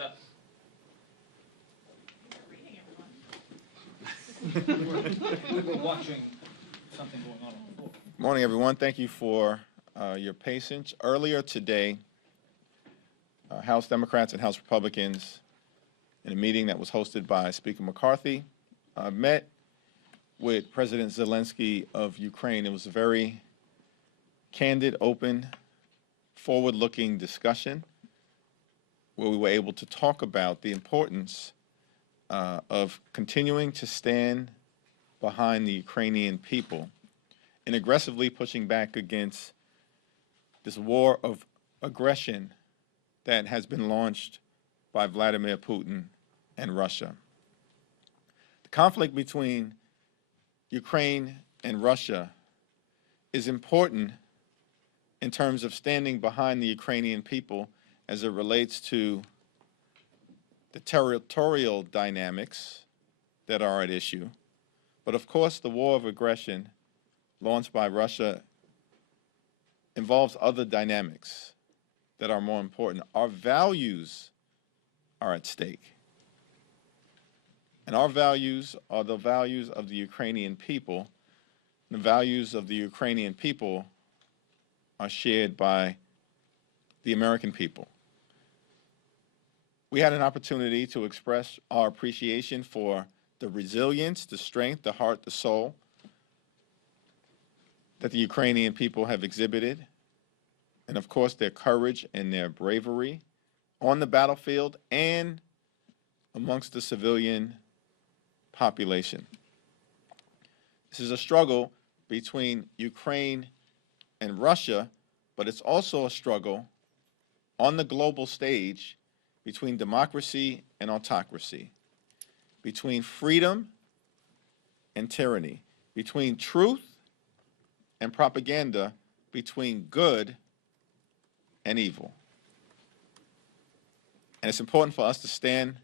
up? We're watching something going on the floor. Morning, everyone. Thank you for your patience. Earlier today, House Democrats and House Republicans, in a meeting that was hosted by Speaker McCarthy, met with President Zelensky of Ukraine. It was a very candid, open, forward-looking discussion where we were able to talk about the importance of continuing to stand behind the Ukrainian people and aggressively pushing back against this war of aggression that has been launched by Vladimir Putin and Russia. The conflict between Ukraine and Russia is important in terms of standing behind the Ukrainian people as it relates to the territorial dynamics that are at issue. But of course, the war of aggression launched by Russia involves other dynamics that are more important. Our values are at stake. And our values are the values of the Ukrainian people. The values of the Ukrainian people are shared by the American people. We had an opportunity to express our appreciation for the resilience, the strength, the heart, the soul that the Ukrainian people have exhibited, and of course their courage and their bravery on the battlefield and amongst the civilian population. This is a struggle between Ukraine and Russia, but it's also a struggle on the global stage between democracy and autocracy, between freedom and tyranny, between truth and propaganda, between good and evil. And it's important for us to stand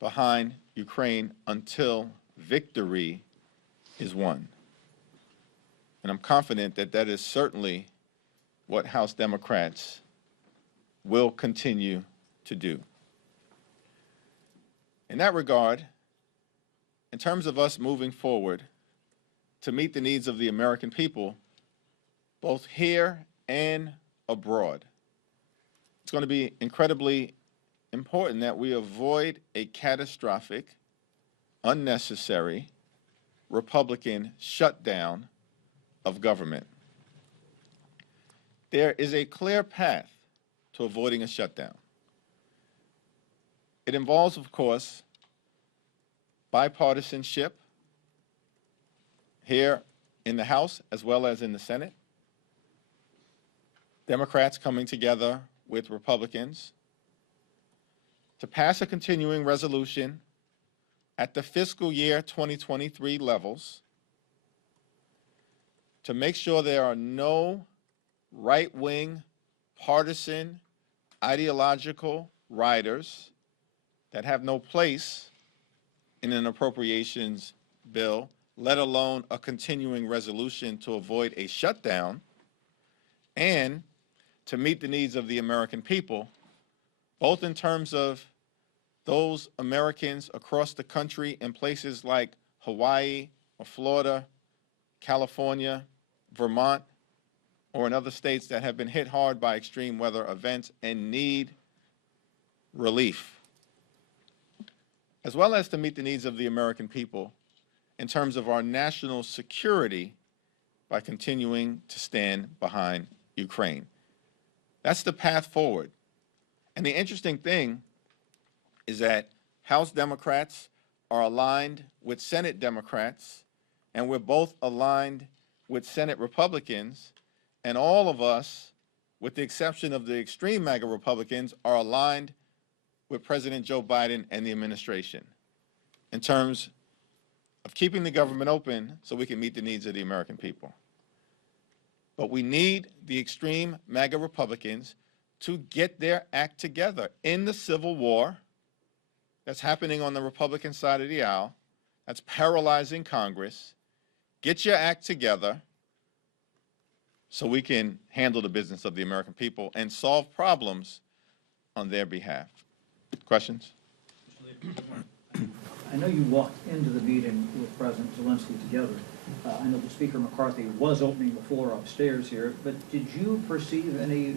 behind Ukraine until victory is won. And I'm confident that that is certainly what House Democrats will continue to do. In that regard, in terms of us moving forward to meet the needs of the American people, both here and abroad, it's going to be incredibly important that we avoid a catastrophic, unnecessary Republican shutdown of government. There is a clear path to avoiding a shutdown. It involves, of course, bipartisanship here in the House as well as in the Senate. Democrats coming together with Republicans to pass a continuing resolution at the fiscal year 2023 levels to make sure there are no right-wing, partisan, ideological riders that have no place in an appropriations bill, let alone a continuing resolution to avoid a shutdown, and to meet the needs of the American people, both in terms of those Americans across the country in places like Hawaii or Florida, California, Vermont, or in other states that have been hit hard by extreme weather events and need relief, as well as to meet the needs of the American people in terms of our national security by continuing to stand behind Ukraine. That's the path forward. And the interesting thing is that House Democrats are aligned with Senate Democrats, and we're both aligned with Senate Republicans, and all of us, with the exception of the extreme MAGA Republicans, are aligned with President Joe Biden and the administration in terms of keeping the government open so we can meet the needs of the American people. But we need the extreme MAGA Republicans to get their act together in the civil war that's happening on the Republican side of the aisle, that's paralyzing Congress. Get your act together so we can handle the business of the American people and solve problems on their behalf. Questions? I know you walked into the meeting with President Zelensky together. I know that Speaker McCarthy was opening the floor upstairs here, but did you perceive any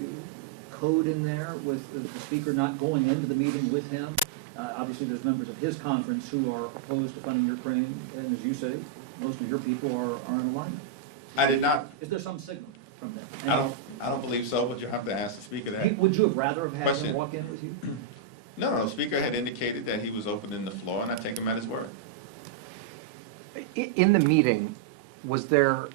code in there with the Speaker not going into the meeting with him? Obviously, there's members of his conference who are opposed to funding Ukraine, and as you say, most of your people are in alignment. I did not. Is there some signal from there? I don't believe so, but you have to ask the Speaker that. Would you have rather have had Question. him walk in with you? No, the Speaker had indicated that he was opening the floor, and I take him at his word. In the meeting, was there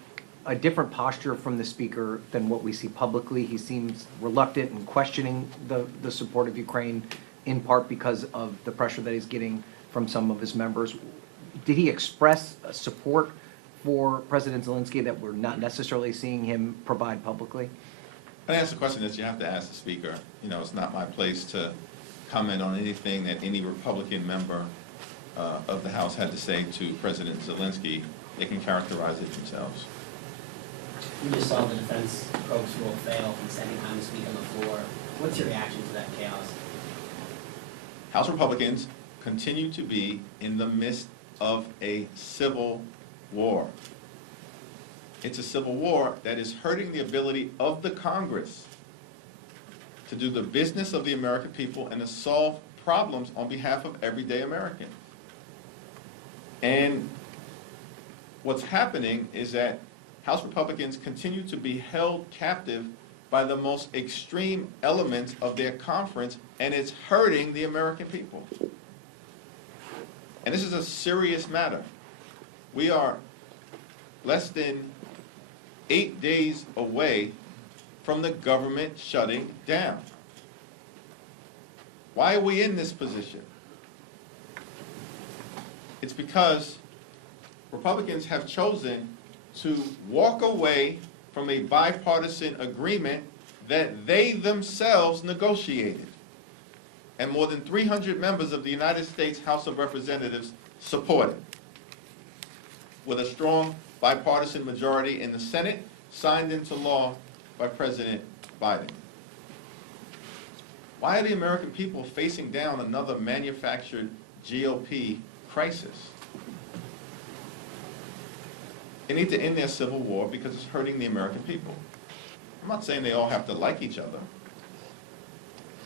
a different posture from the speaker than what we see publicly? He seems reluctant and questioning the support of Ukraine, in part because of the pressure that he's getting from some of his members. Did he express support for President Zelensky that we're not necessarily seeing him provide publicly? I answer the question that you have to ask the Speaker. You know, it's not my place to comment on anything that any Republican member of the House had to say to President Zelensky. They can characterize it themselves. We just saw the defense probes rule fail for the second time this week on the floor. What's your reaction to that chaos? House Republicans continue to be in the midst of a civil war. It's a civil war that is hurting the ability of the Congress to do the business of the American people and to solve problems on behalf of everyday Americans. And what's happening is that House Republicans continue to be held captive by the most extreme elements of their conference, and it's hurting the American people. And this is a serious matter. We are less than 8 days away from the government shutting down. Why are we in this position? It's because Republicans have chosen to walk away from a bipartisan agreement that they themselves negotiated. And more than 300 members of the United States House of Representatives supported, with a strong bipartisan majority in the Senate, signed into law by President Biden. Why are the American people facing down another manufactured GOP crisis? They need to end their civil war because it's hurting the American people. I'm not saying they all have to like each other,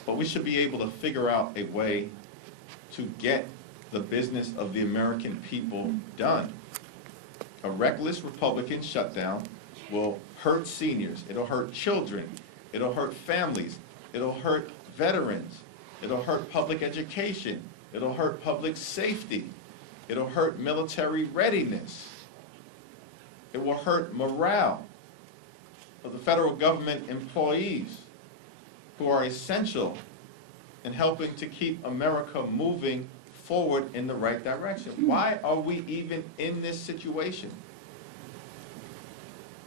but we should be able to figure out a way to get the business of the American people done. A reckless Republican shutdown will hurt seniors, it'll hurt children, it'll hurt families, it'll hurt veterans, it'll hurt public education, it'll hurt public safety, it'll hurt military readiness, it will hurt morale of the federal government employees who are essential in helping to keep America moving forward in the right direction. Why are we even in this situation?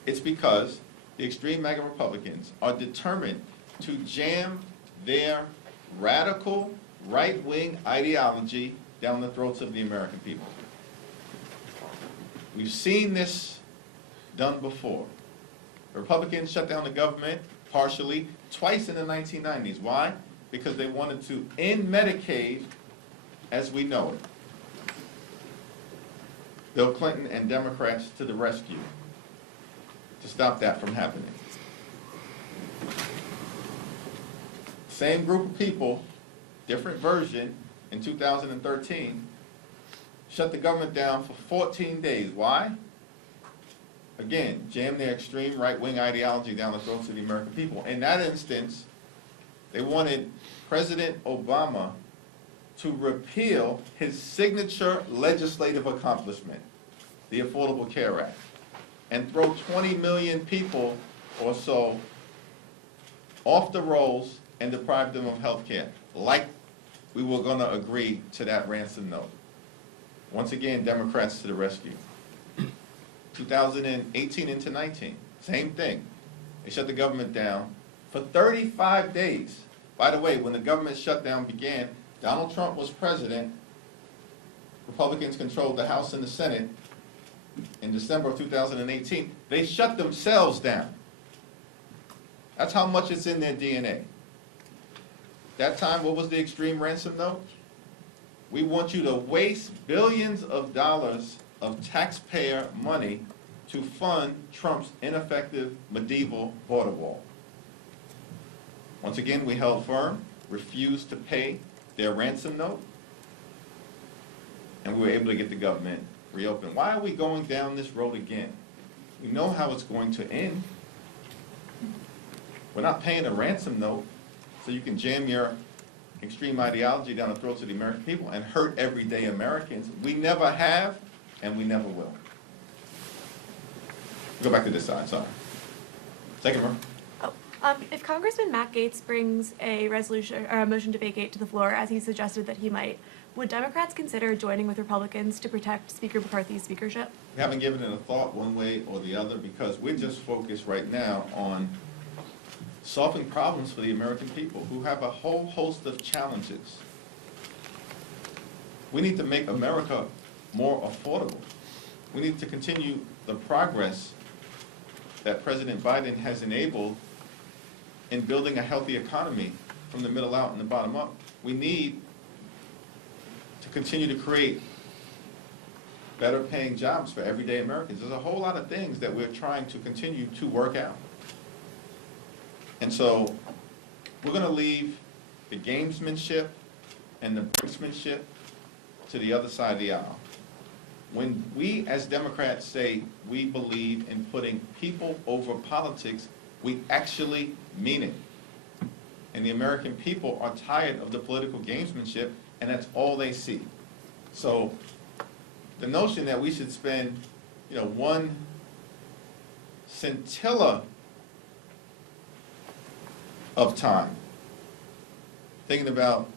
It's because the extreme MAGA Republicans are determined to jam their radical right-wing ideology down the throats of the American people. We've seen this done before. The Republicans shut down the government partially twice in the 1990s. Why? Because they wanted to end Medicaid as we know it. Bill Clinton and Democrats to the rescue to stop that from happening. Same group of people, different version, in 2013, shut the government down for 14 days. Why? Again, jam their extreme right-wing ideology down the throats of the American people. In that instance, they wanted President Obama to repeal his signature legislative accomplishment, the Affordable Care Act, and throw 20 million people or so off the rolls and deprive them of health care, like we were going to agree to that ransom note. Once again, Democrats to the rescue. 2018 into 19, same thing. They shut the government down for 35 days. By the way, when the government shutdown began, Donald Trump was president. Republicans controlled the House and the Senate. In December of 2018, they shut themselves down. That's how much it's in their DNA. That time, what was the extreme ransom note? We want you to waste billions of dollars of taxpayer money to fund Trump's ineffective medieval border wall. Once again, we held firm, refused to pay their ransom note, and we were able to get the government reopened. Why are we going down this road again? We know how it's going to end. We're not paying a ransom note so you can jam your extreme ideology down the throats of the American people and hurt everyday Americans. We never have, and we never will. Go back to this side, sorry. Second row. If Congressman Matt Gaetz brings a resolution or a motion to vacate to the floor, as he suggested that he might, would Democrats consider joining with Republicans to protect Speaker McCarthy's speakership? We haven't given it a thought one way or the other because we're just focused right now on solving problems for the American people who have a whole host of challenges. We need to make America more affordable. We need to continue the progress that President Biden has enabled in building a healthy economy from the middle out and the bottom up. We need to continue to create better paying jobs for everyday Americans. There's a whole lot of things that we're trying to continue to work out. And so we're going to leave the gamesmanship and the brinksmanship to the other side of the aisle. When we as Democrats say we believe in putting people over politics, we actually mean it. And the American people are tired of the political gamesmanship, and that's all they see. So the notion that we should spend, one scintilla of time thinking about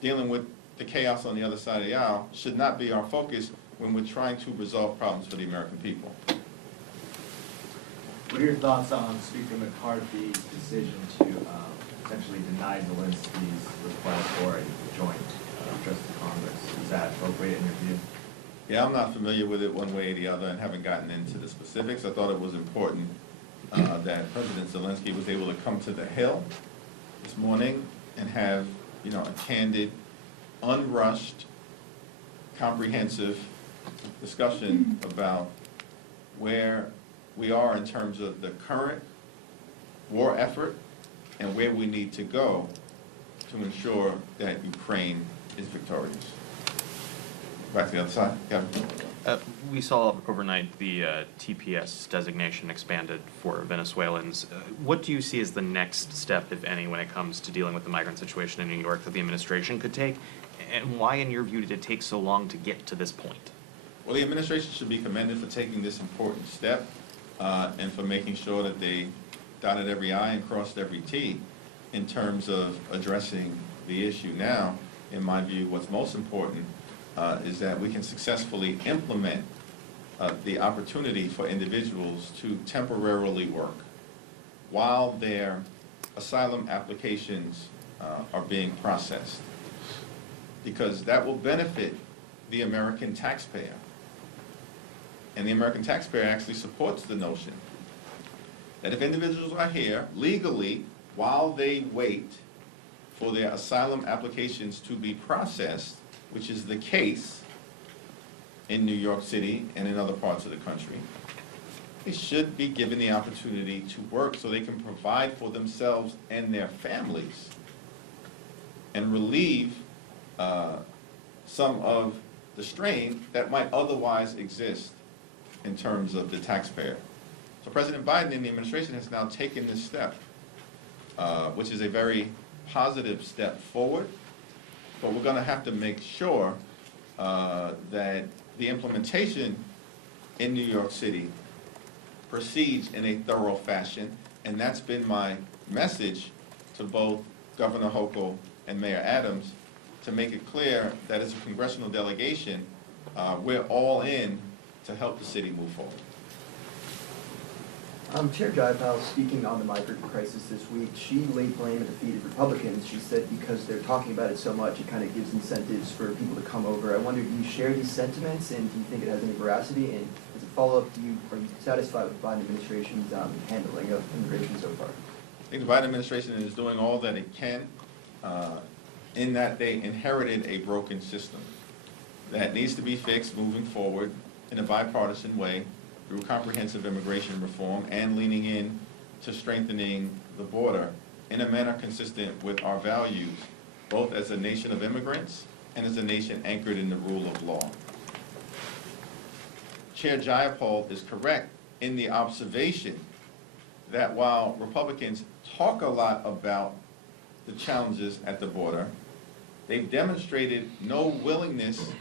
dealing with the chaos on the other side of the aisle should not be our focus when we're trying to resolve problems for the American people. What are your thoughts on Speaker McCarthy's decision to essentially deny Zelensky's request for a joint Justice Congress? Is that appropriate in your view? Yeah, I'm not familiar with it one way or the other and haven't gotten into the specifics. I thought it was important that President Zelensky was able to come to the Hill this morning and have, a candid, unrushed, comprehensive discussion about where we are in terms of the current war effort and where we need to go to ensure that Ukraine is victorious. Back to the other side, Kevin. We saw overnight the TPS designation expanded for Venezuelans. What do you see as the next step, if any, when it comes to dealing with the migrant situation in New York that the administration could take? And why, in your view, did it take so long to get to this point? Well, the administration should be commended for taking this important step and for making sure that they dotted every I and crossed every T in terms of addressing the issue. Now, in my view, what's most important is that we can successfully implement the opportunity for individuals to temporarily work while their asylum applications are being processed, because that will benefit the American taxpayer. And the American taxpayer actually supports the notion that if individuals are here legally while they wait for their asylum applications to be processed, which is the case in New York City and in other parts of the country, they should be given the opportunity to work so they can provide for themselves and their families and relieve some of the strain that might otherwise exist in terms of the taxpayer. So President Biden and the administration has now taken this step, which is a very positive step forward, but we're going to have to make sure that the implementation in New York City proceeds in a thorough fashion, and that's been my message to both Governor Hochul and Mayor Adams, to make it clear that as a congressional delegation, we're all in to help the city move forward. Chair Jayapal, speaking on the migrant crisis this week, she laid blame at the feet of Republicans. She said because they're talking about it so much, it kind of gives incentives for people to come over. I wonder, do you share these sentiments, and do you think it has any veracity? And as a follow-up, are you satisfied with the Biden administration's handling of immigration so far? I think the Biden administration is doing all that it can in that they inherited a broken system that needs to be fixed moving forward in a bipartisan way through comprehensive immigration reform and leaning in to strengthening the border in a manner consistent with our values, both as a nation of immigrants and as a nation anchored in the rule of law. Chair Jayapal is correct in the observation that while Republicans talk a lot about the challenges at the border, they've demonstrated no willingness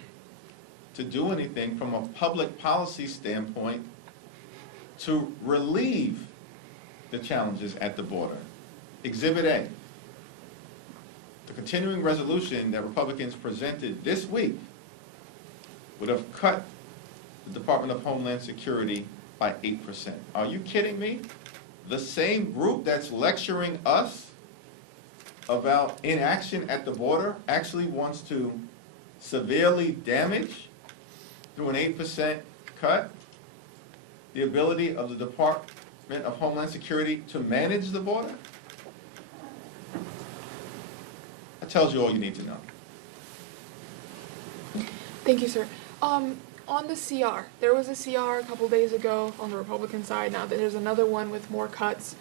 to do anything from a public policy standpoint to relieve the challenges at the border. Exhibit A, the continuing resolution that Republicans presented this week would have cut the Department of Homeland Security by 8%. Are you kidding me? The same group that's lecturing us about inaction at the border actually wants to severely damage, through an 8% cut, the ability of the Department of Homeland Security to manage the border? That tells you all you need to know. Thank you, sir. On the CR, there was a CR a couple days ago on the Republican side. Now there's another one with more cuts.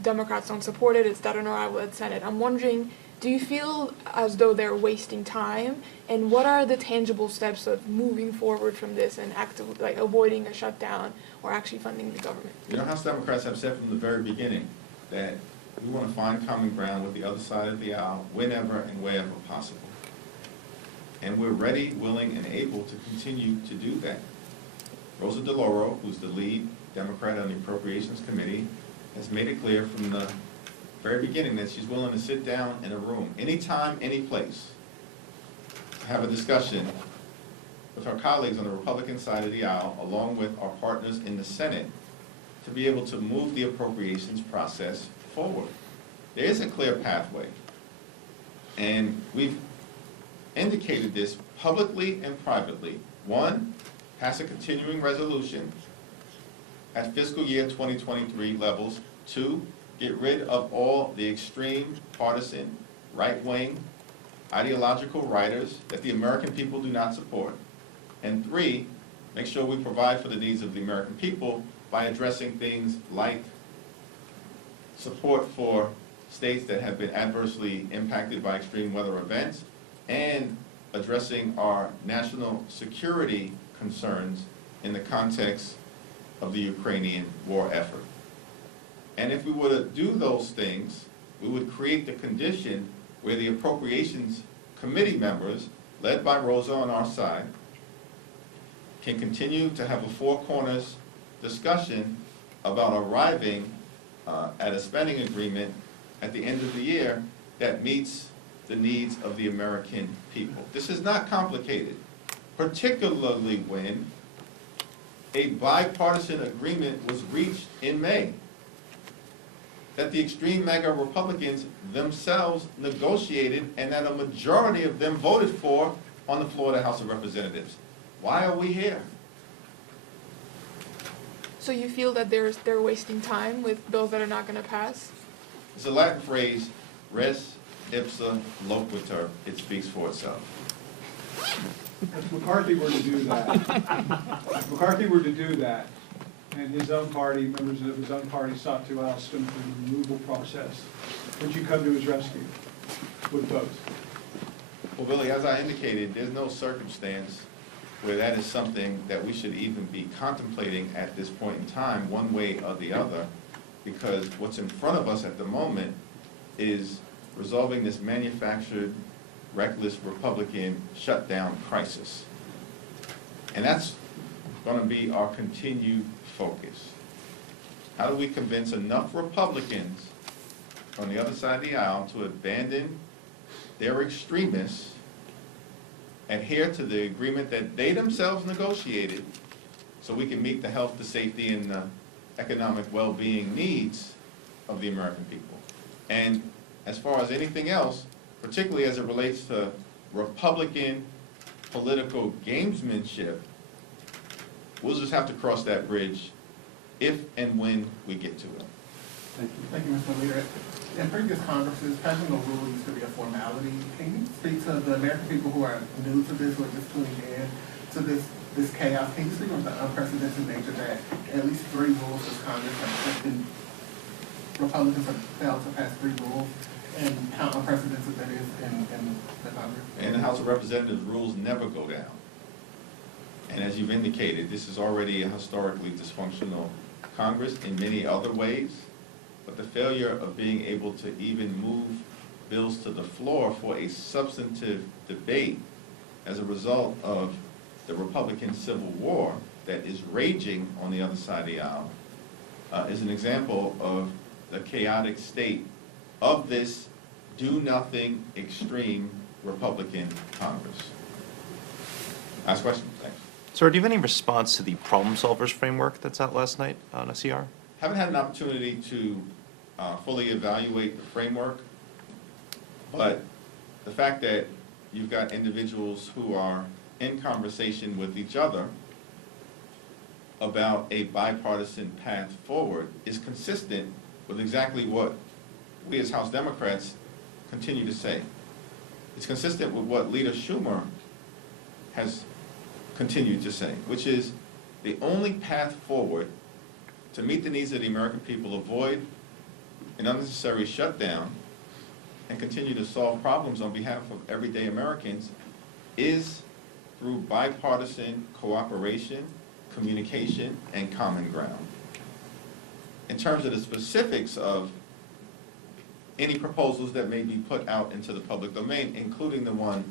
Democrats don't support it. It's dead on arrival at Senate. I'm wondering, do you feel as though they're wasting time? And what are the tangible steps of moving forward from this and actively, like, avoiding a shutdown or actually funding the government? You know, House Democrats have said from the very beginning that we want to find common ground with the other side of the aisle whenever and wherever possible. And we're ready, willing, and able to continue to do that. Rosa DeLauro, who's the lead Democrat on the Appropriations Committee, has made it clear from the very beginning that she's willing to sit down in a room, anytime, any place, to have a discussion with our colleagues on the Republican side of the aisle, along with our partners in the Senate, to be able to move the appropriations process forward. There is a clear pathway, and we've indicated this publicly and privately. One, pass a continuing resolution at fiscal year 2023 levels. Two, get rid of all the extreme, partisan, right-wing, ideological writers that the American people do not support. And three, make sure we provide for the needs of the American people by addressing things like support for states that have been adversely impacted by extreme weather events, and addressing our national security concerns in the context of the Ukrainian war effort. And if we were to do those things, we would create the condition where the Appropriations Committee members, led by Rosa on our side, can continue to have a four corners discussion about arriving at a spending agreement at the end of the year that meets the needs of the American people. This is not complicated, particularly when a bipartisan agreement was reached in May that the extreme MAGA Republicans themselves negotiated and that a majority of them voted for on the floor of the House of Representatives. Why are we here? So you feel that they're wasting time with bills that are not going to pass? It's a Latin phrase, res ipsa loquitur. It speaks for itself. If McCarthy were to do that, and his own party, members of his own party sought to oust him through the removal process, would you come to his rescue with votes? Well, Billy, as I indicated, there's no circumstance where that is something that we should even be contemplating at this point in time, one way or the other, because what's in front of us at the moment is resolving this manufactured, reckless Republican shutdown crisis. And that's going to be our continued focus. How do we convince enough Republicans on the other side of the aisle to abandon their extremists, adhere to the agreement that they themselves negotiated, so we can meet the health, the safety, and the economic well-being needs of the American people? And as far as anything else, particularly as it relates to Republican political gamesmanship, we'll just have to cross that bridge if and when we get to it. Thank you, Mr. Leader. In previous Congresses, passing a rule used to be a formality. Can you speak to the American people who are new to this or just tuning in to this chaos? Can you speak of the unprecedented nature that at least 3 rules this Congress have been, Republicans have failed to pass 3 rules, and how unprecedented that is in the Congress? In the House of Representatives, rules never go down. And as you've indicated, this is already a historically dysfunctional Congress in many other ways. But the failure of being able to even move bills to the floor for a substantive debate as a result of the Republican Civil War that is raging on the other side of the aisle is an example of the chaotic state of this do-nothing extreme Republican Congress. Last question, thanks. Sir, do you have any response to the problem solvers framework that's out last night on a CR? Haven't had an opportunity to fully evaluate the framework, but the fact that you've got individuals who are in conversation with each other about a bipartisan path forward is consistent with exactly what we as House Democrats continue to say. It's consistent with what Leader Schumer has continued to say, which is the only path forward to meet the needs of the American people, avoid an unnecessary shutdown, and continue to solve problems on behalf of everyday Americans is through bipartisan cooperation, communication, and common ground. In terms of the specifics of any proposals that may be put out into the public domain, including the one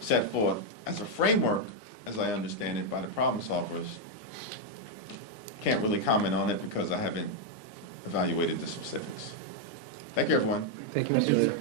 set forth as a framework, as I understand it, by the problem solvers, can't really comment on it because I haven't evaluated the specifics. Thank you, everyone. Thank you, Mr. Leader.